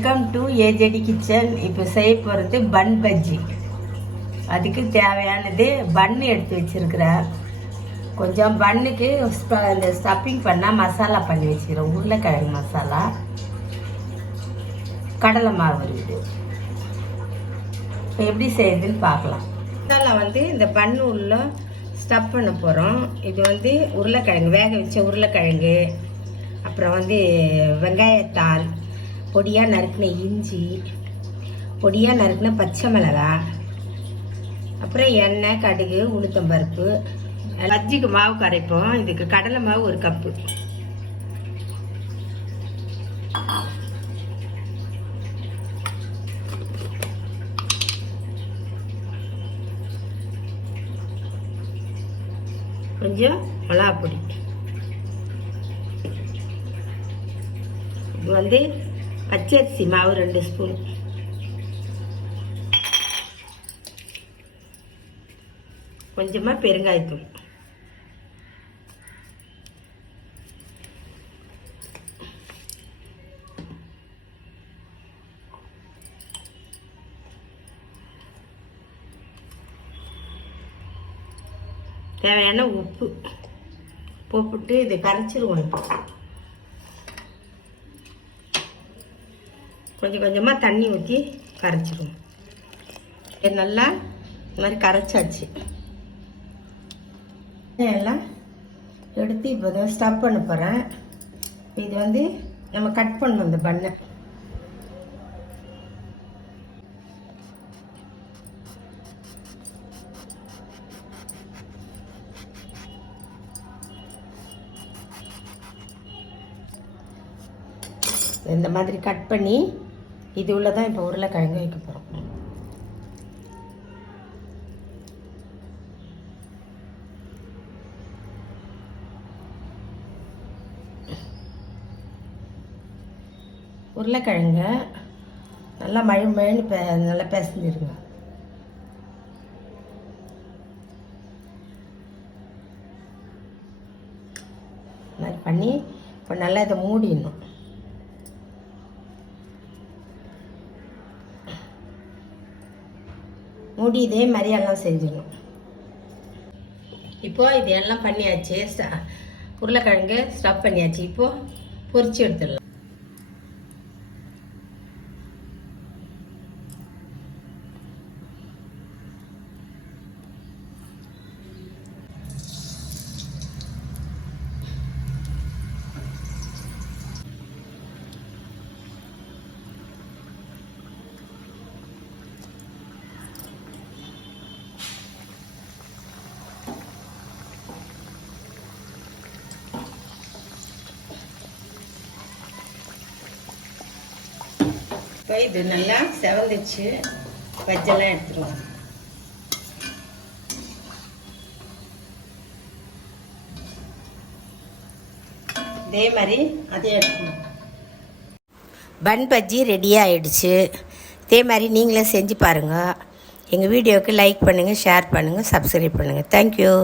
Welcome to ஏஜேடி kitchen. இப்போ செய்ய போகிறது பன் பஜ்ஜி. அதுக்கு தேவையானது பன்னு எடுத்து வச்சிருக்கிறேன். கொஞ்சம் பண்ணுக்கு இந்த ஸ்டப்பிங் பண்ணால் மசாலா பண்ணி வச்சுக்கிறேன். உருளைக்கிழங்கு மசாலா, கடலை மாவு இருக்குது. இப்போ எப்படி செய்யுதுன்னு பார்க்கலாம். மசாலா இந்த பன்னு உள்ள ஸ்டப் பண்ண போகிறோம். இது உருளைக்கிழங்கு, வேக வச்ச உருளைக்கிழங்கு, அப்புறம் வெங்காயத்தாள், பொடியாக நறுக்கின இஞ்சி, பொடியாக நறுக்கின பச்சை மிளகாய், அப்புறம் எண்ணெய், கடுகு, உளுத்தம்பருப்பு. பஜ்ஜிக்கு மாவு கரைப்போம். இதுக்கு கடலை மாவு 1 கப்பு, கொஞ்சம் மிளகாப்பொடி, இது பச்சரிசி மாவு 2 ஸ்பூன், கொஞ்சமாக பெருங்காயத்தூள், தேவையான உப்பு போட்டு இதை கரைச்சிருவோம். இப்போ கொஞ்சம் கொஞ்சமாக தண்ணி ஊற்றி கரைச்சிருவோம். இது நல்லா இந்த மாதிரி கரைச்சாச்சு. எல்லாம் எடுத்து இப்போ தான் ஸ்டப் பண்ண போகிறேன். இது நம்ம கட் பண்ணணும் இந்த பண்ணை. இந்த மாதிரி கட் பண்ணி இது உள்ளதான் இப்போ உருளைக்கிழங்கு வைக்க போகிறோம். உருளைக்கிழங்க நல்லா மழுன்னு நல்லா பிசைஞ்சிருங்க. மாதிரி பண்ணி இப்போ நல்லா இதை மூடிடணும். மூடி இதே மாதிரி எல்லாம் செஞ்சிடணும். இப்போ இது எல்லாம் பண்ணியாச்சு. உருளைக்கிழங்கு ஸ்டப் பண்ணியாச்சு. இப்போ பொரிச்சு எடுத்துடலாம். இப்போ இது நல்லா செவந்துச்சு. பஜ்ஜெல்லாம் எடுத்துருவோம். இதே மாதிரி அதே எடுத்துக்கணும். பன் பஜ்ஜி ரெடி ஆகிடுச்சு. இதே மாதிரி நீங்களே செஞ்சு பாருங்கள். எங்கள் வீடியோவுக்கு லைக் பண்ணுங்கள், ஷேர் பண்ணுங்கள், சப்ஸ்கிரைப் பண்ணுங்கள். தேங்க்யூ.